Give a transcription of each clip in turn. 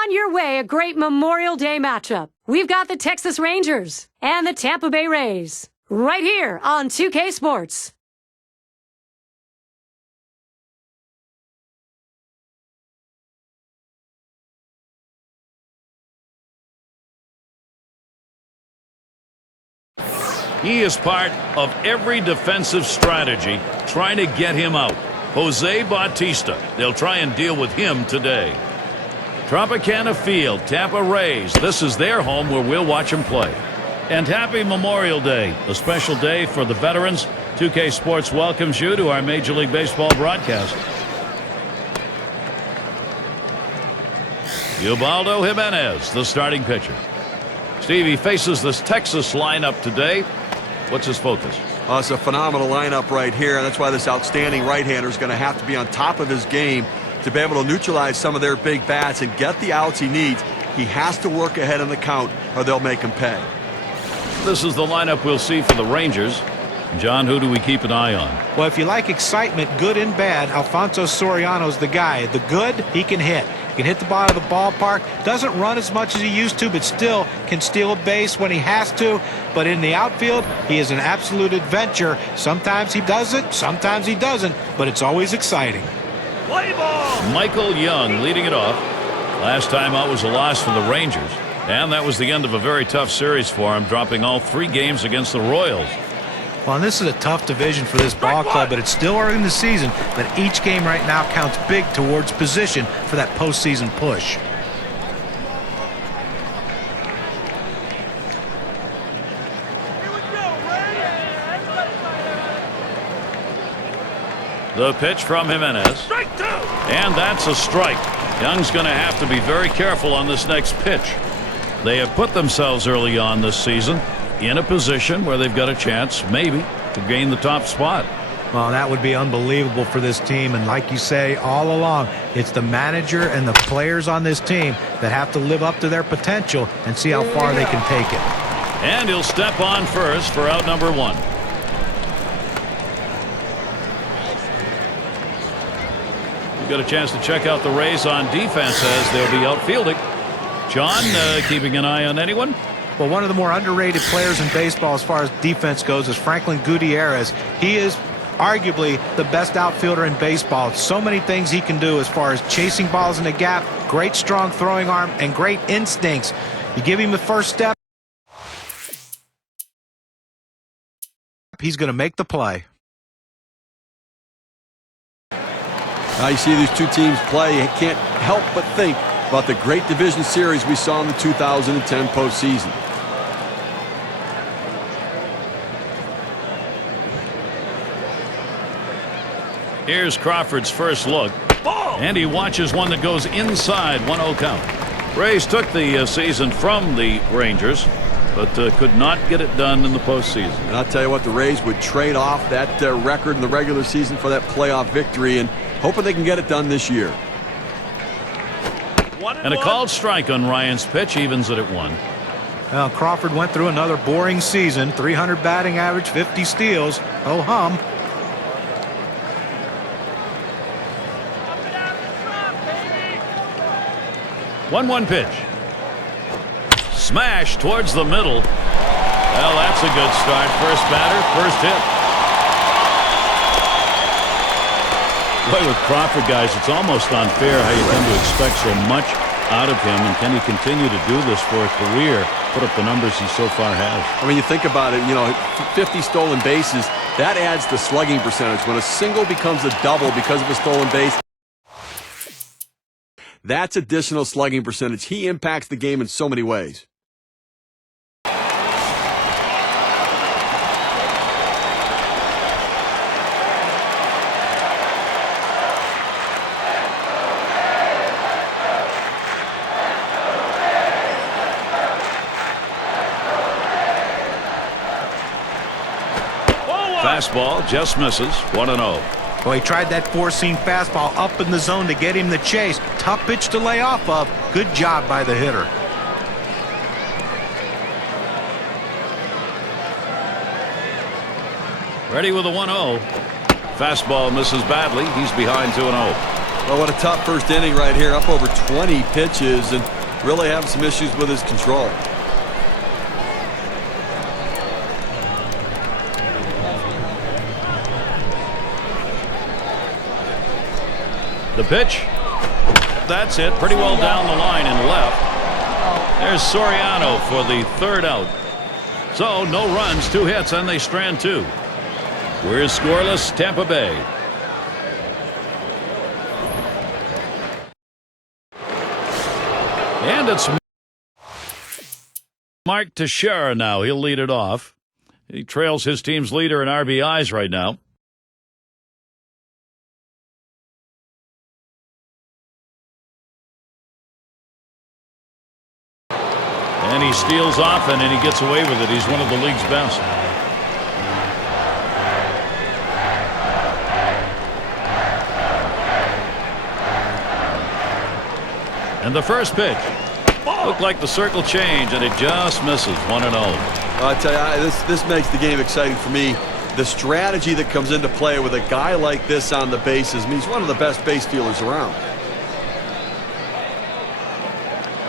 on your way a great Memorial Day matchup. We've got the Texas Rangers and the Tampa Bay Rays right here on 2K Sports. He is part of every defensive strategy trying to get him out. Jose Bautista. They'll try and deal with him today. Tropicana Field, Tampa Rays. This is their home where we'll watch them play. And happy Memorial Day, a special day for the veterans. 2K Sports welcomes you to our Major League Baseball broadcast. Ubaldo Jimenez, the starting pitcher. Stevie faces this Texas lineup today. What's his focus? It's a phenomenal lineup right here. That's why this outstanding right-hander is going to have to be on top of his game to be able to neutralize some of their big bats and get the outs he needs. He has to work ahead in the count or they'll make him pay. This is the lineup we'll see for the Rangers. John, who do we keep an eye on? Well, if you like excitement, good and bad, Alfonso Soriano's the guy. The good, he can hit. He can hit the ball of the ballpark. Doesn't run as much as he used to, but still can steal a base when he has to. But in the outfield, he is an absolute adventure. Sometimes he does it, sometimes he doesn't, but it's always exciting. Play ball! Michael Young leading it off. Last time out was a loss for the Rangers. And that was the end of a very tough series for him, dropping all 3 games against the Royals. Well, and this is a tough division for this ball club, but it's still early in the season. But each game right now counts big towards position for that postseason push. The pitch from Jimenez. Strike 2. And that's a strike. Young's going to have to be very careful on this next pitch. They have put themselves early on this season in a position where they've got a chance, maybe, to gain the top spot. Well, that would be unbelievable for this team. And like you say, all along, it's the manager and the players on this team that have to live up to their potential and see how far they can take it. And he'll step on first for out number 1. We've got a chance to check out the Rays on defense as they'll be outfielding. John, keeping an eye on anyone? Well, one of the more underrated players in baseball as far as defense goes is Franklin Gutierrez. He is arguably the best outfielder in baseball. So many things he can do as far as chasing balls in the gap, great strong throwing arm, and great instincts. You give him the first step, he's going to make the play. Now you see these two teams play, you can't help but think about the great division series we saw in the 2010 postseason. Here's Crawford's first look. And he watches one that goes inside. 1-0 count. Rays took the season from the Rangers, but could not get it done in the postseason. And I'll tell you what, the Rays would trade off that record in the regular season for that playoff victory, and hoping they can get it done this year. And a called strike on Ryan's pitch, evens it at 1. Well, Crawford went through another boring season. 300 batting average, 50 steals. Oh hum. One pitch. Smash towards the middle. Well, that's a good start. First batter, first hit. Boy, with Crawford, guys, it's almost unfair how you come to expect so much out of him, and can he continue to do this for a career, put up the numbers he so far has? I mean, you think about it, 50 stolen bases, that adds the slugging percentage. When a single becomes a double because of a stolen base, that's additional slugging percentage. He impacts the game in so many ways. Fastball just misses. 1-0. Well, he tried that four-seam fastball up in the zone to get him the chase. Tough pitch to lay off of. Good job by the hitter. Ready with a 1-0. Fastball misses badly. He's behind 2-0. Well, what a tough first inning right here. Up over 20 pitches and really having some issues with his control. The pitch. That's it. Pretty well down the line and left. There's Soriano for the third out. So no runs, 2 hits, and they strand 2. We're scoreless, Tampa Bay. And it's Mark Teixeira now. He'll lead it off. He trails his team's leader in RBIs right now. And he steals often, and he gets away with it. He's one of the league's best. And the first pitch looked like the circle change, and it just misses. 1-0. I tell you, this makes the game exciting for me. The strategy that comes into play with a guy like this on the bases means one of the best base stealers around.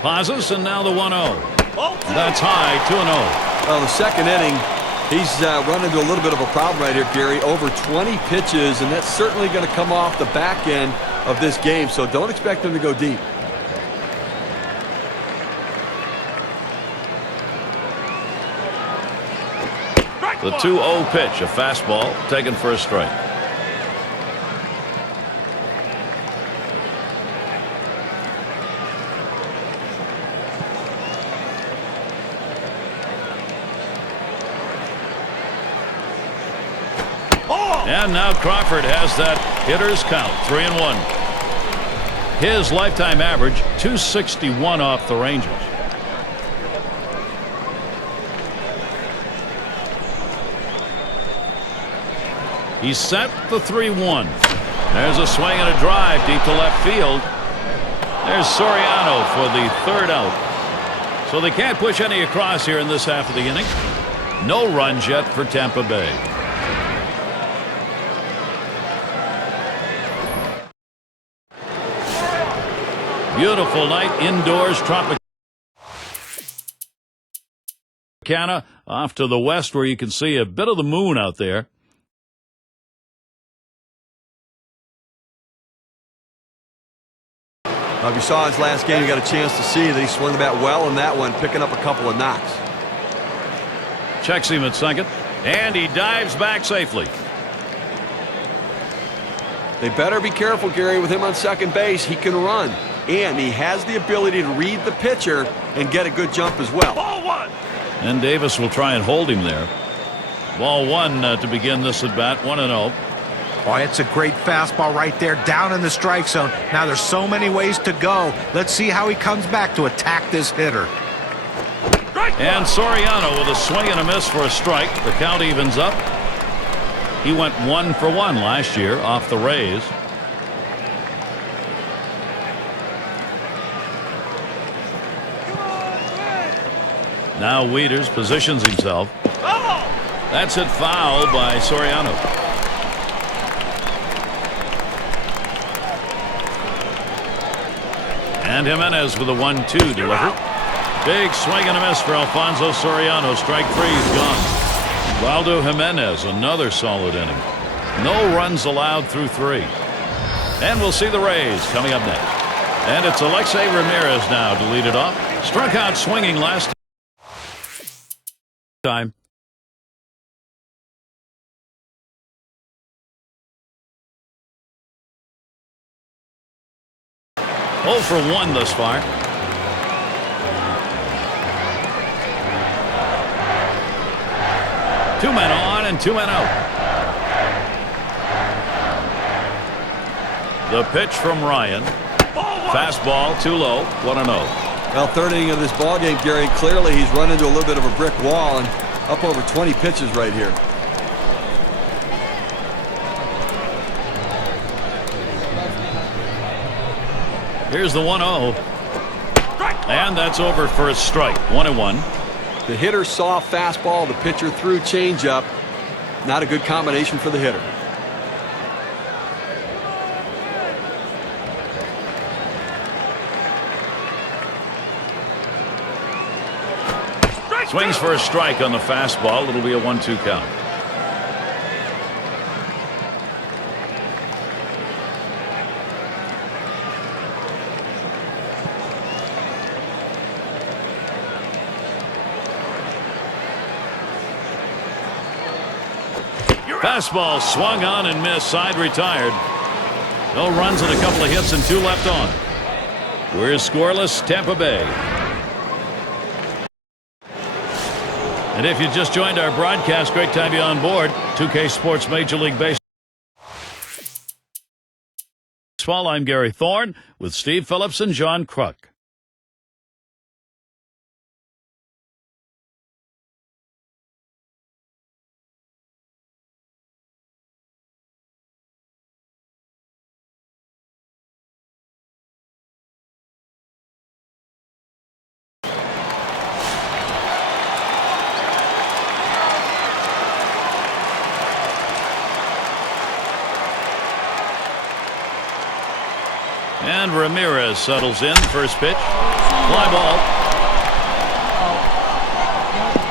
Pauses, and now the 1-0. That's high, 2-0. Well, the second inning, he's run into a little bit of a problem right here, Gary. Over 20 pitches, and that's certainly going to come off the back end of this game, so don't expect him to go deep. The 2-0 pitch, a fastball taken for a strike. And now Crawford has that hitter's count, 3-1. His lifetime average, 261 off the Rangers. He's set the 3-1. There's a swing and a drive deep to left field. There's Soriano for the third out. So they can't push any across here in this half of the inning. No runs yet for Tampa Bay. Beautiful night indoors. Tropicana off to the west where you can see a bit of the moon out there. If you saw his last game, you got a chance to see that he swung the bat well in that one, picking up a couple of knocks. Checks him at second, and he dives back safely. They better be careful, Gary, with him on second base. He can run, and he has the ability to read the pitcher and get a good jump as well. Ball 1. And Davis will try and hold him there. Ball 1 to begin this at bat, 1-0. Oh, it's a great fastball right there, down in the strike zone. Now there's so many ways to go. Let's see how he comes back to attack this hitter. And Soriano with a swing and a miss for a strike. The count evens up. He went 1 for 1 last year off the Rays. Now Wieters positions himself. That's it, foul by Soriano. And Jimenez with a 1-2 delivered. Big swing and a miss for Alfonso Soriano. Strike 3 is gone. Ubaldo Jimenez, another solid inning. No runs allowed through 3. And we'll see the Rays coming up next. And it's Alexei Ramirez now to lead it off. Struck out swinging last time. Oh for 1 thus far. Two men on and 2 men out. The pitch from Ryan. Fastball too low. 1-0. Well, third inning of this ball game, Gary, clearly he's run into a little bit of a brick wall and up over 20 pitches right here. Here's the 1-0. And that's over for a strike. 1-1. The hitter saw fastball. The pitcher threw changeup. Not a good combination for the hitter. Swings for a strike on the fastball. It'll be a 1-2 count. Fastball swung on and missed. Side retired. No runs and a couple of hits and 2 left on. We're scoreless, Tampa Bay. And if you just joined our broadcast, great to have you on board. 2K Sports Major League Baseball. I'm Gary Thorne with Steve Phillips and John Kruk. And Ramirez settles in. First pitch. Fly ball.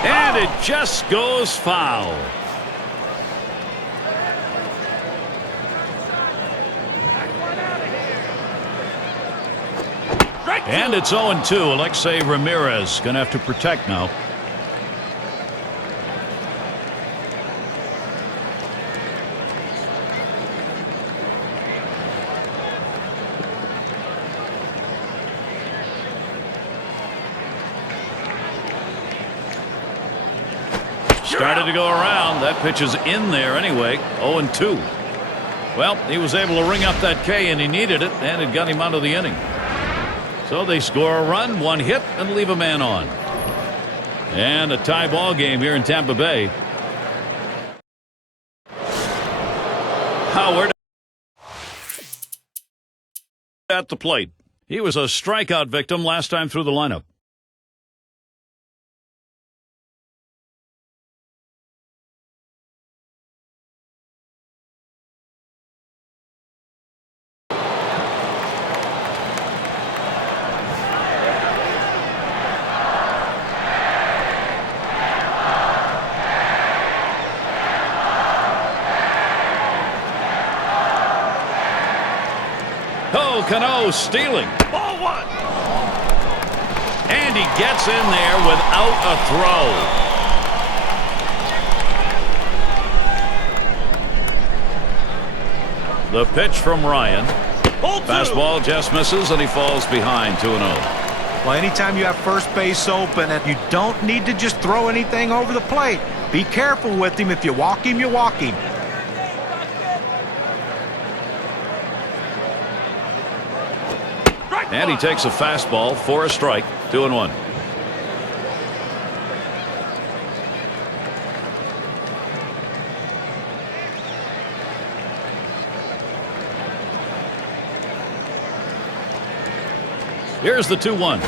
And it just goes foul. And it's 0-2. Alexei Ramirez going to have to protect now. Started to go around. That pitch is in there anyway. 0-2. Well, he was able to ring up that K, and he needed it, and it got him out of the inning. So they score a run, 1 hit, and leave a man on. And a tie ball game here in Tampa Bay. Howard at the plate. He was a strikeout victim last time through the lineup. Cano stealing. Ball 1. And he gets in there without a throw. The pitch from Ryan. Fastball just misses, and he falls behind 2-0. Well, anytime you have first base open, and you don't need to just throw anything over the plate. Be careful with him. If you walk him, you walk him. And he takes a fastball for a strike. 2-1. Here's the 2-1.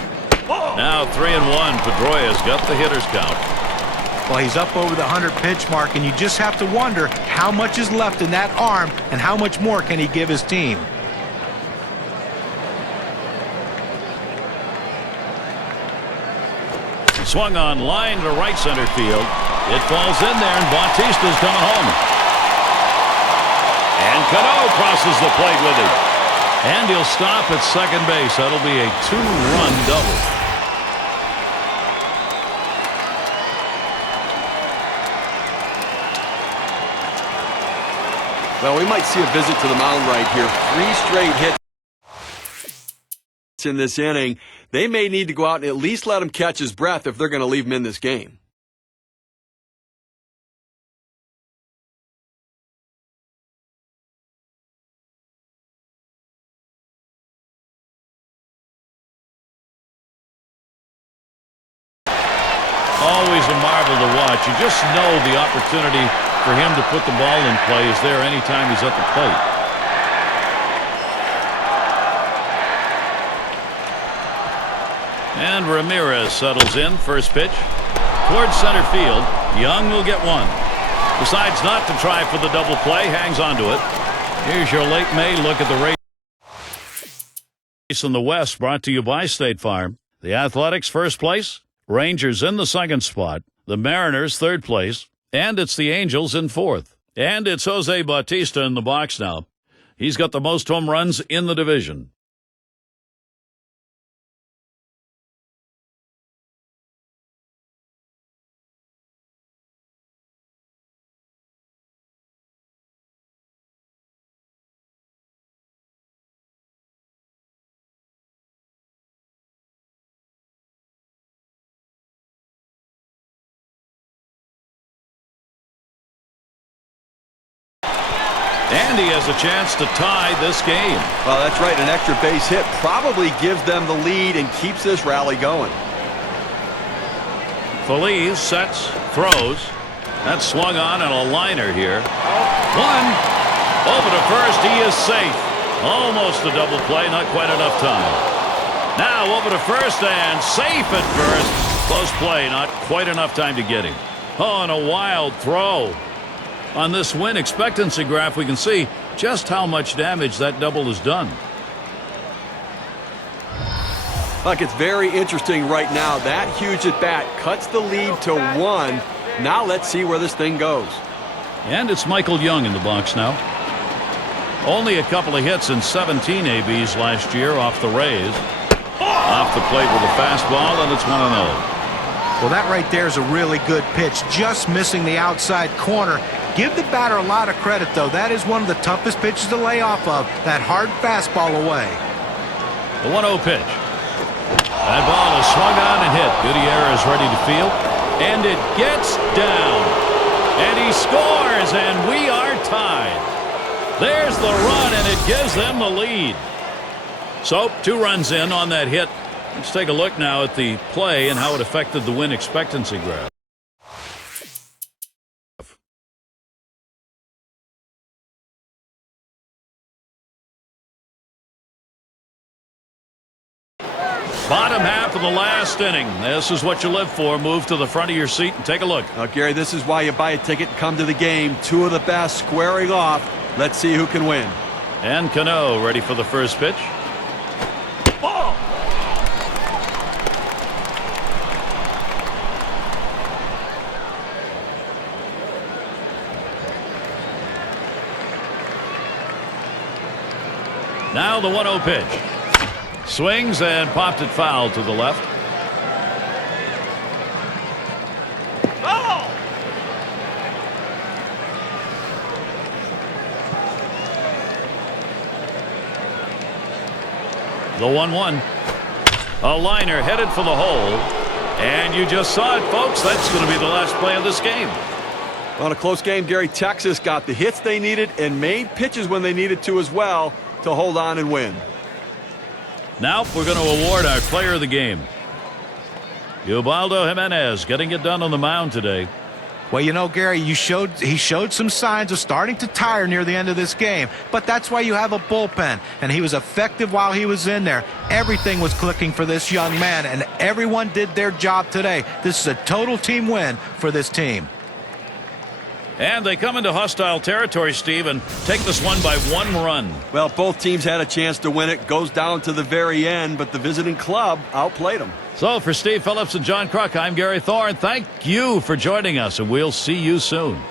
Now 3-1. Pedroia's got the hitter's count. Well, he's up over the 100-pitch mark, and you just have to wonder how much is left in that arm and how much more can he give his team. Swung on line to right center field. It falls in there, and Bautista's coming home. And Cano crosses the plate with it. And he'll stop at second base. That'll be a 2-run double. Well, we might see a visit to the mound right here. 3 straight hits in this inning. They may need to go out and at least let him catch his breath if they're going to leave him in this game. Always a marvel to watch. You just know the opportunity for him to put the ball in play is there anytime he's at the plate. And Ramirez settles in. First pitch towards center field. Young will get one. Decides not to try for the double play. Hangs on to it. Here's your late May look at the race in the West, brought to you by State Farm. The Athletics first place, Rangers in the second spot, the Mariners third place, and it's the Angels in fourth. And it's Jose Bautista in the box now. He's got the most home runs in the division. And he has a chance to tie this game. Well, that's right. An extra base hit probably gives them the lead and keeps this rally going. Feliz sets, throws. That's swung on and a liner here. One. Over to first. He is safe. Almost a double play. Not quite enough time. Now over to first and safe at first. Close play. Not quite enough time to get him. Oh, and a wild throw. On this win expectancy graph, we can see just how much damage that double has done. Look, it's very interesting right now. That huge at bat cuts the lead to 1. Now let's see where this thing goes. And it's Michael Young in the box now. Only a couple of hits in 17 ABs last year off the Rays. Off the plate with a fastball, and it's 1-0. Well, that right there is a really good pitch, just missing the outside corner. Give the batter a lot of credit, though. That is one of the toughest pitches to lay off of, that hard fastball away. The 1-0 pitch. That ball is swung on and hit. Gutierrez ready to field, and it gets down. And he scores, and we are tied. There's the run, and it gives them the lead. So, 2 runs in on that hit. Let's take a look now at the play and how it affected the win expectancy graph. Bottom half of the last inning. This is what you live for. Move to the front of your seat and take a look. Now, Gary, this is why you buy a ticket and come to the game. 2 of the best squaring off. Let's see who can win. And Cano ready for the first pitch. Ball. Now the 1-0 pitch. Swings and popped it foul to the left. Oh! The 1-1. A liner headed for the hole. And you just saw it, folks. That's going to be the last play of this game. On a close game, Gary, Texas got the hits they needed and made pitches when they needed to as well to hold on and win. Now we're going to award our player of the game. Ubaldo Jimenez getting it done on the mound today. Well, you know, Gary, he showed some signs of starting to tire near the end of this game, but that's why you have a bullpen, and he was effective while he was in there. Everything was clicking for this young man, and everyone did their job today. This is a total team win for this team. And they come into hostile territory, Steve, and take this one by 1 run. Well, both teams had a chance to win it. Goes down to the very end, but the visiting club outplayed them. So for Steve Phillips and John Kruk, I'm Gary Thorne. Thank you for joining us, and we'll see you soon.